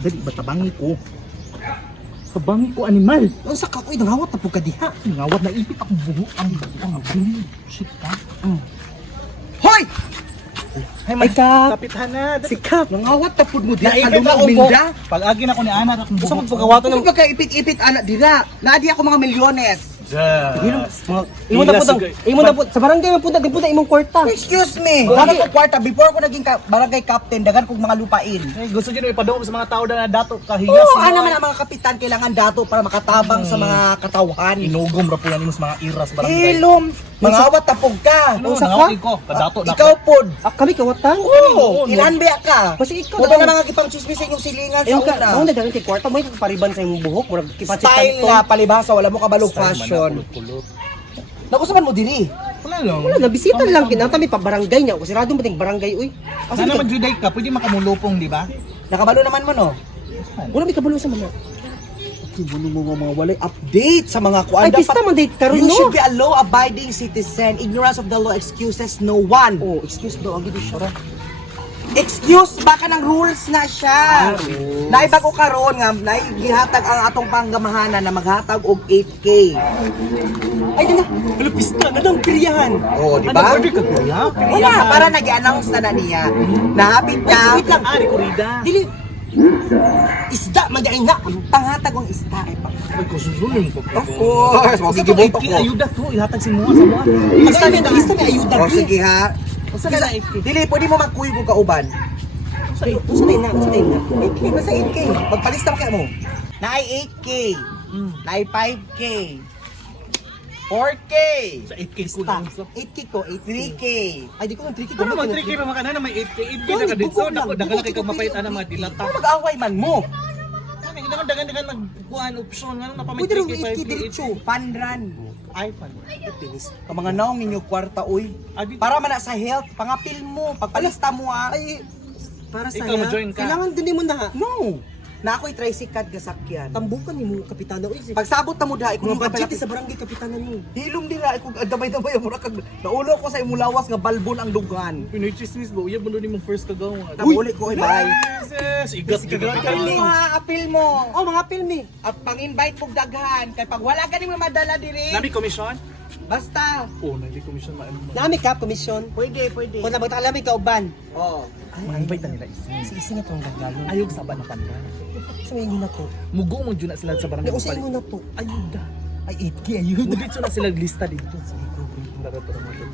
Dali ba tabangi ko? Tabangi ko animal. Unsa ka koy nangawat na pud ka diha. Ngawat na ipit akong buhok ang shit ka. Hoy! Hay Ay, Kap. kapitan na. Sikap, nangawat na pud mo diha sa Naipit lumang ako po. minda. Pag-agi na ko ni Ana akong Gusto mo buhok. pagkawatan ng pagka ipit-ipit anak dira. Naadi ako mga milyones. Imo na pud imo na pud sa barangay man pud imong kwarta. Excuse me. Dali ko kwarta before ako naging barangay captain dagan kog mga lupain. Ay, gusto niyo ipadungog sa mga tao na dato kahigas. Oo, ano man ang mga kapitan kailangan dato para makatabang sa mga katawhan. Inugom ra po yan mo sa mga iras barangay. Hilom, mangawat tapog ka. Ano, Unsa ka? nangawat ko. Kadato na Ikaw pod. Kami kawatan. Oo, ilan ba ka? Basta ikaw Wala daw. na mga gipang chismis sa inyong silingan sa Ayun ka, una. ako na dagan kay kwarta mo pariban sa imong buhok, murag kipasit Style kanto. na palibhasa, wala mo kabalog fashion. Kulot. Nakusaman mo diri. Wala lang. Wala na bisita lang kinata may pa barangay niya. Sigurado mo ting barangay uy. Sana mag-juday ka, pwede makamulupong, di ba? Nakabalo naman mo no? Wala may kabalo sa mga. Kibuno mo mga walay update sa mga kuan. Ay pista man date karon You no. should be a law-abiding citizen. Ignorance of the law excuses no one. Oh, excuse daw agi di siya. Excuse baka ng rules na siya. Naibago karon nga naigihatag ang atong panggamahanan na maghatag og 8K. Ay dala. Wala pista na lang kriyahan. Oh, di Ano, ba? order ka kuya? Wala, para nag-announce na niya. Nahapit na. Wait lang. Ari, kurida. Dili. Isda magaing na. Panghatag ang ista ay pa. Ay, kususunin mo ko. Of course, Sige, magsigiboto ko. ayuda to, ihatag si Mua sa Mua. Isda may ayuda. Oh, sige ha. Usa ka na 8K. Dili, pwede mo magkuy ko kauban. Usa na. 8K ba sa 8K? Magpalista ka mo. Naay 8K. Naay 5K. 4K. Sa 8K ko Ista. lang. 8K ko, 3K. Ay di ko ng 3K. Ano mag 3K pa makana na may 8K? 8K Dili, na ka dito. bukod lang. Dako, daga na kay kag mapait ana mga dilata. Ano mag-away man mo? Ano, dagan magkuhan option nga na pa may Pwede rin 3K, 8K 5K, diretso. Fun run. iPhone. Ka mga naong ninyo kwarta, uy. Para man na sa health, pangapil mo, pagpalista mo ay. Para sa Ikaw, ma-join ka. Kailangan din mo na. No. Na ako'y tricycle gasakyan. Tambukan ni mo kapitana uy. Pagsabot na mo da, Mga ikong budget sa barangay kapitanan mo. hilom dira, ikong damay-damay mo kag naulo ko sa imulawas nga balbon ang dugan. Pinoy chismis ba? Uya, bulo ni mong first kagawa. Namuli ko, bye. Jesus! Igat ka Apil mo ha, apil mo. Oh, mga filmi. At pang-invite kong daghan, kay pag wala ka mo madala diri, Nabi commission? basta. Oh, nabi commission ma. Nami kap commission. Pwede, pwede. Kung nabagtakalami ka uban. Oo. Ma-invite na nila isi. Si isi na tong gagalo. Ayog sa ba na panda. Sa may na to. Mugo mo dyan na sila sa barangay. Ay, usa mo na to. Ayuda. Ay, 8K ayun. Mudit na sila lista dito. Tara, tara, tara.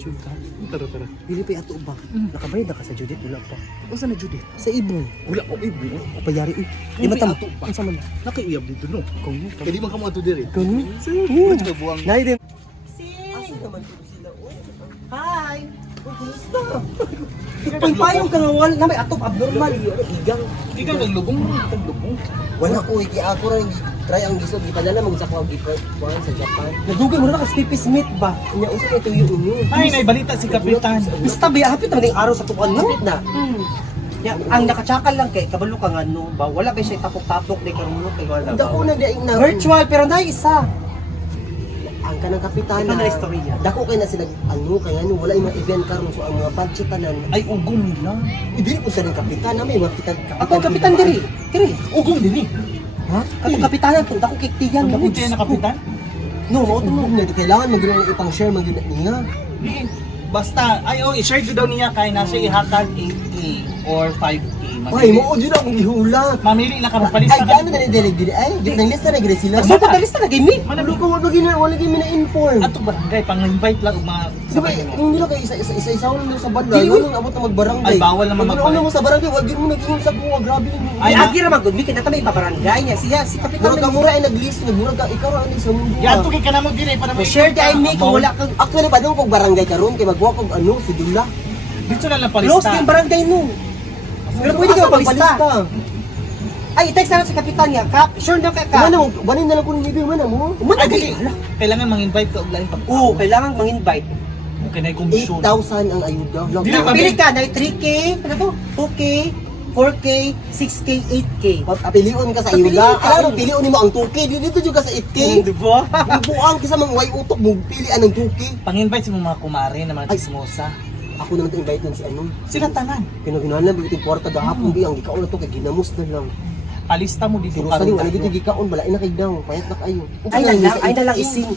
Sure ka? Tara. Dili pa ato ba? Nakabayad na ka sa Judith wala pa. O saan na Judith? Sa ibon. Wala ko ibo. O payari uy. Di Di matam. ato pa. Unsa man na? Nakiuyab dito no. Ikaw mo. Kaya di man ka mo ato diri. Ikaw mo. Ba't ka buwang? Nay din. Asa naman ko sila, uy. Hi. Kumusta? Pagpayong ka nga wala na may atop abnormal. Igang. Ikaw naglubong mo. Naglubong. Wala ko, iki ako rin try ang gisod gipadala mag sa ko gipuan sa Japan. Nadugay mo na ka Stevie Smith ba? Nya usa kay tuyo unyo. Ay, naibalita si Kapitan. Basta ba hapit na ding araw sa tukan mo. Kapit na. Ya, ang nakachakal lang kay kabalo ka nga no ba wala ba siya tapok-tapok di karon no kay wala. Dako na daing na. Virtual pero na isa. Ang kanang kapitana. Ikaw na istorya. Dako kay na sila ano kay ano wala yung mga event karon so ang mga budget tanan. Ay, ugong nila. Dili po sa ring kapitana may mga Ako ang kapitan diri. Diri. Ugong dili. Ha? Kato kapitanan kun dako kay tiyan. Ang dako na Kapitan? No, mao to mo na kailangan mag ipang share mag niya. Basta, ay oh, i-share ko daw niya kay na siya ihatag 8K or 5K. Ay, mo jud akong gihulat. Mamili na ka Ay, magpalista ka. gaano na ni dili ay, di nang lista na gid sila. So pa lista na gimi. Ano ko wala gid na inform. Ato barangay, pang-invite lang og mga Diba, hindi na kayo isa lang sa barangay, Di, wala abot na magbarangay. Ay, bawal naman Pag magbarangay. mo sa barangay, wag mo naging sa kuha, grabe yun. Ay Ay, agi ra man gud mi kita may ipabarangay niya. Siya si kapitan Murag ka mura ay nag-list, murag ka, ikaw ra ni sa mundo. Ya to kay kanamo dire para mo share di ay mi kung wala kang Actually, ba nung kong barangay karon kay magwa kong ano, si Dula. dito na lang close palista. yung barangay no. Pero pwede ka magpalista. Ay, text na lang si kapitan niya. Kap, sure na ka ka. Mana mo, banin na lang ko ng ibig, mana mo. Ay, dili. Kailangan mang-invite ka og lain pag. Oo, kailangan mang-invite. Okay na komisyon. 8,000 ang ayuda. Dili pa- Pili ka, na 3K, ano to? 2K, 4K, 6K, 8K. Piliun ka sa Piliun ayuda. ka. Alam mo, piliun mo ang 2K. Dito juga sa 8K. Di ba? Buang kisa mang way utok mo, pilian ang 2K. Pang-invite sa mga kumare na mga chismosa. Ako naman invite nun si ano. Sila tanan. Kinaginahan ba itong kwarta gahapon di ang gikaon na to kay ginamos na lang. Palista mo dito Si Rosalie wala dito gikaon bala ina kay daw. Payat na kayo. Ay na lang ising.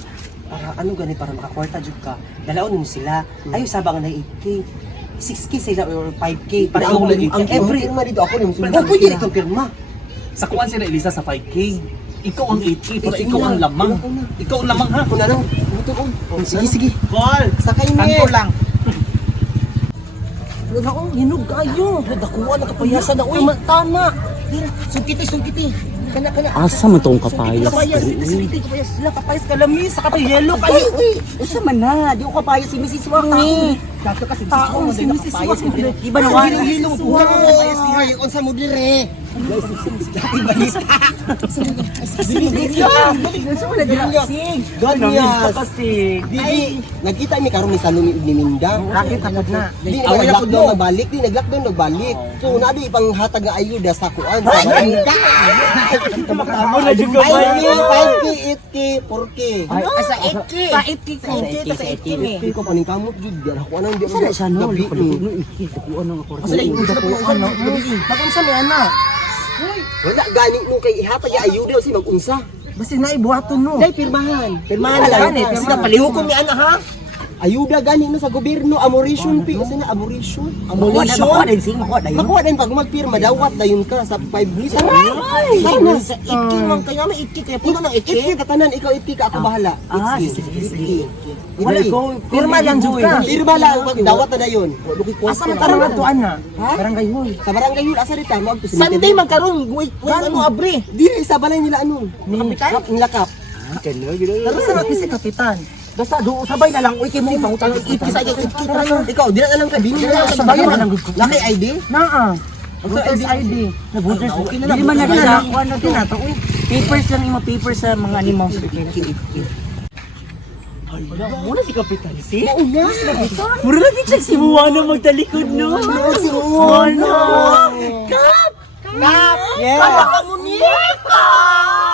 Para ano gani para makakwarta jud ka. Dalaon mo sila. Ayo sabang na 8K. 6K sila or 5K para Ikaw lang ang every every pirma dito ako yung Oh, pwede rin itong pirma. Sa kuan sila Elisa sa 5K. Ikaw ang 8K, pero ikaw ang lamang. Ikaw ang lamang ha. Ako na lang. Buto ko. Sige. Call. Sakay ni. Kanto lang. Wala ko, hinog kayo. Dakuha na kapayasan na. Uy, tama. Sungkiti. Kana. Asa man tong kapayas? Kapayas. Sila kapayas kalamis. Saka to yellow kayo. Usa man na. Di ko kapayas si Mrs. Wang ni. Dato kasi Taong si Mrs. Wang. Iba na wala. Ay, unsa mo dire? Ganyas. Dili, nagkita mi karon ni Salumi ug ni Minda. Nakita mo na. Di nag-lockdown nagbalik, nagbalik. So nabi ipanghatag nga ayuda sa kuan sa barangay. Amo na jud 5K, 8K, 4K. Sa 8K. Sa 8K. Sa 8K. Ko paningkamot jud diyan ako anang di. Sana siya no. Gabi ni. Magunsa mi ana. Wala gani no kay ihatag nga ayuda si mag-unsa. Basta na ibuhaton no. Dai pirmahan. Pirmahan Wala lang. ni, Sila palihukon ni ana ha. Ayuda gani no sa gobyerno, amoration fee kasi na amoration. Makuha din sing makuha dayon. Makuha din pag magpirma dawat dayon ka sa 5 liter. Ay, sa 8K lang kaya may 8K kaya puno ng 8K. Itki katanan ikaw itki ka ako bahala. Ah, Itki. sige. Wala ko. Pirma lang jud ka. Pirma lang pag dawat na dayon. Luki ko. Asa man tarong atuan na? Barangay Hall. Sa barangay yun asa rita mo Sunday magkaroon, wait ano abre. Dili sa balay nila ano. Kapitan? Nilakap. Pero sa natin si kapitan. Basta do sabay na lang uy kay mo pangutang ikisa Ikaw dili na lang ka bini na Sa sa bayan bayan. na lang gusto. Laki ID? Naa. Voters ID. Na voters. Di man na kuha na to. Papers lang yung mga papers sa mga animals. Muna si kapitan si. Mura lagi siya si Buwana magtalikod no. Si Juana. Kap. Yeah. Kala ka mo ni.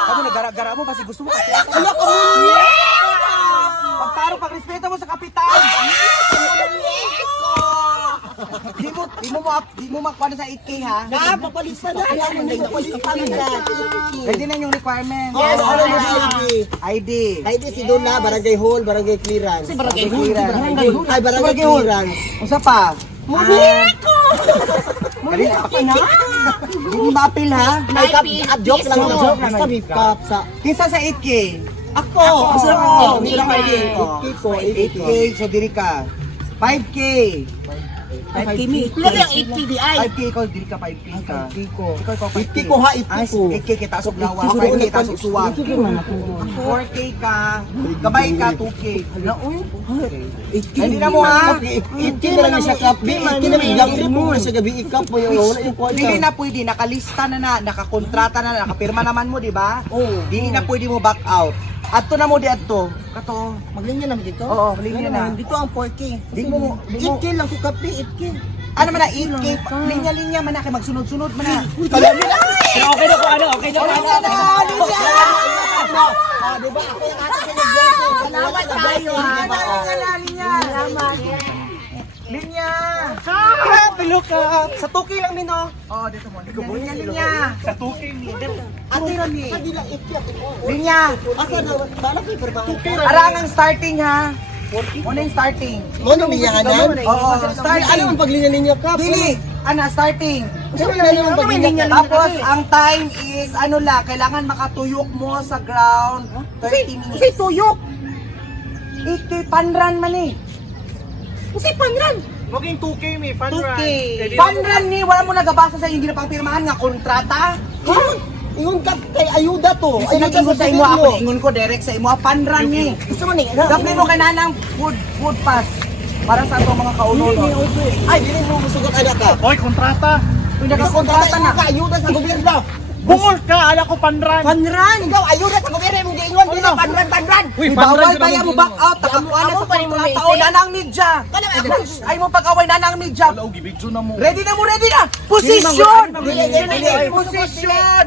Kamu nagara-gara mo kasi gusto mo kasi. Kala ka mo ni. Pagtaro pag respeto mo sa kapitan. Di mo makuha sa 8K ha. Papalista na. Ayaw mo na yung Pwede na yung requirement. Yes, ano mo ID. ID si Dula, Barangay Hall, Barangay Clearance. Barangay Hall. Ay, Barangay Clearance. Usa pa. Mudiko! Dali pa na. Di mo mapil ha. Joke lang na. Joke lang. Basta beef cup sa... Kinsa sa 8K? Ako! Gusto ko. Gusto ko. 8K ko, 8K, so diri ka. 5K. 5K mi. Pila yung 8K di ay? 5K ko, diri ka 5K ka. 8K ko. Ikaw 8K ko ha, 8K ko. 8K kita sa lawa, 8K 5K kita sa suwag. 4K ka, gabay ka 2K. Hala, uy. 8K. Hindi na mo ha. 8K na lang siya cup. 8K na lang mo na siya gabi i-cup mo yung wala yung kwarta. Hindi na pwede, nakalista na, nakakontrata na, nakapirma naman mo, di ba? Oo. Hindi na pwede mo back out. Adto na mo di adto. Kato. Maglinya naman dito? Oo, malinya na. Dito ang 4K. Di mo 8K lang ko kape, 8K. ano man na 8K, linya-linya man na kay magsunod-sunod man na. Pero okay na ko ano, okay na ko ano. Ah, di ba? Ako yung ating pinag-blessing. Salamat tayo ha. Linya. Salamat. Linya. Pilo ka. Sa tuki lang mino. Oh, dito mo. Linya. Sa tuking ni. Ate Rami. Hindi lang 8K ako. Linya. Asa na, balak yung perbahan. Arang ang starting ha. Muna yung starting. Mo nung niyahanan? Oo, Ano starting. ang paglinya-linya cup? Dili. Ana, starting. Ano ang paglinya Tapos, ang time is, ano la, kailangan makatuyok mo sa ground 30 minutes. Kasi tuyok? Panran man eh. Kasi panran. Maging 2K mi, fan 2K. Panran ni, wala mo nagabasa sa hindi na pangpirmahan nga kontrata. Ingon ka kay ayuda to. Ay, nag-ingon sa imo ako, ingon ko direct sa imo, panran ni. Gusto mo ni. Dapat mo kananang food pass para sa atong mga kaunono. Ay, dili mo musugot ana ka. Oy, kontrata. Kung nagkakontrata na. Ka ayuda sa gobyerno. Bungol ka, ala ko panran. Panran! Ikaw ayuda sa gobyerno mong giingon. dili panran. Uy, Bawal panran ba yan mo back out? Takakuha na sa pagkataon na ng media. Ay mo pag-away na ng media. Wala, gibidyo na mo. Ready na mo, ready na! Position! Position!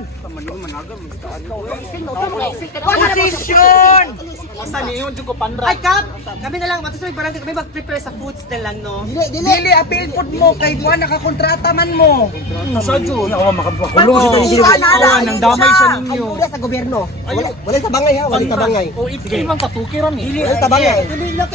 Position! Basta niyon jud ko panra. Ay, Kap! Kami na lang, matas may barangay, kami mag-prepare sa foods na lang, no? Dili, appeal po mo, kay buwan nakakontrata man mo. Sa jud na ako makapakulong Kulong. Awan nang damay sa ninyo. Ang sa gobyerno. Wala sa bangay ha, wala sa bangay. O iti man katukiran ni. Wala sa bangay.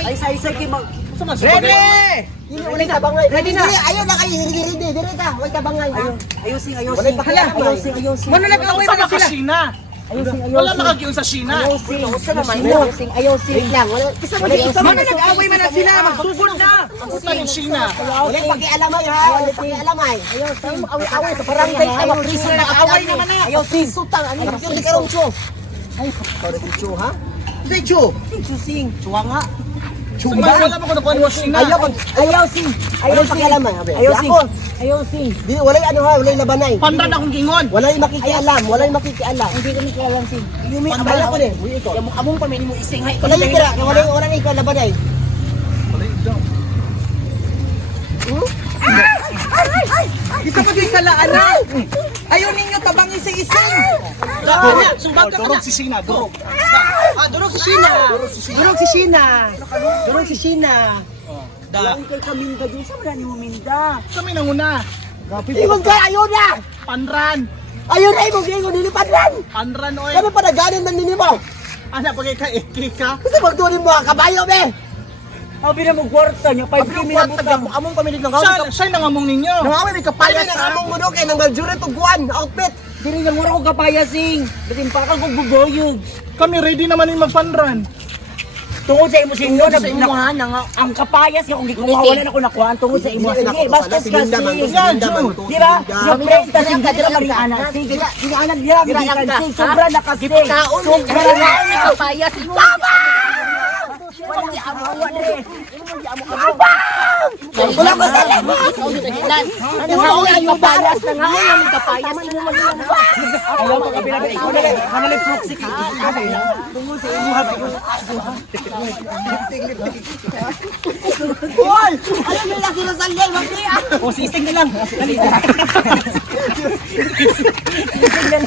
Ay, isa-isa kayo mag... Ready! Wala sa bangay. Ready na. Ayaw na kayo, ready. Dire ka, wala sa bangay ha. Ayusin. Wala pa kaya. Ayusin. Mano nag-away Sa man na sila? China. Wala makagiyon sa China. Ayusin lang. Mano nag-away man na sila? Magsugod na! Ang puta yung China. Wala pakialamay ha, wala pakialamay. Ayusin, away sa barangay ay mapriso na Nag-away naman na. Ayusin, sutang ano yung karongcho. Ay, para si Chu ha? Si Chu. Susing. Chuwa nga. Wala mo ko nakuha mo China. Ayusin pakialamay. Ayusin. Di wala ano ha, wala labanay. Pandan akong gingon. Wala makikialam. Hindi kami kilalang sin. Yumi abaya ko ni. Uy ito. Among pamilya mo ising hay. Wala yung kira, wala ni ko labanay. Isa pa din kalaan na. Ayaw ninyo tabang ising-ising. Sumbang ka durog si China, durog. Durog si Sheena. Durog si Sheena. Da. Kay kaminda din sa wala ni mo minda. Kami nanguna. Ibang ka ayuda. Panran. Ayuda mo gingo nilipad ran. Panran oy. Kami pa naganin man nimo. Ana pagay ka ikika. Kasi magtunin mo ang kabayo be. Abi na mo kwarta niya 5K minabutang. Among pamilya ng Siya nangamong ninyo. Nangawi may kapayas na among muno kay nang maljure tuguan outfit. Dili lang mura ko kapayasing. Bitin pa kang bugoyog. Kami ready naman yung magpanran. Tungod sa imo sinyo nakuha na ang kapayas nga kung gikuha wala na ko nakuha tungod sa imo. Sige, basta kasi. Di ba? Yung renta sing kadira man ana. Sige, sige anak dira man sobra na kasi. Sobra na kapayas. Wala di amo dre. Wala ko sa labas. Ano nga yung kapayas na nga yung kapayas mo maging ayaw ka kapila ba ikaw dali. Kanali proxy ka. Tungod sa imo habi. Hoy! Ayaw nila sila sa lay, magkaya. O sisig na lang. Sisig na lang.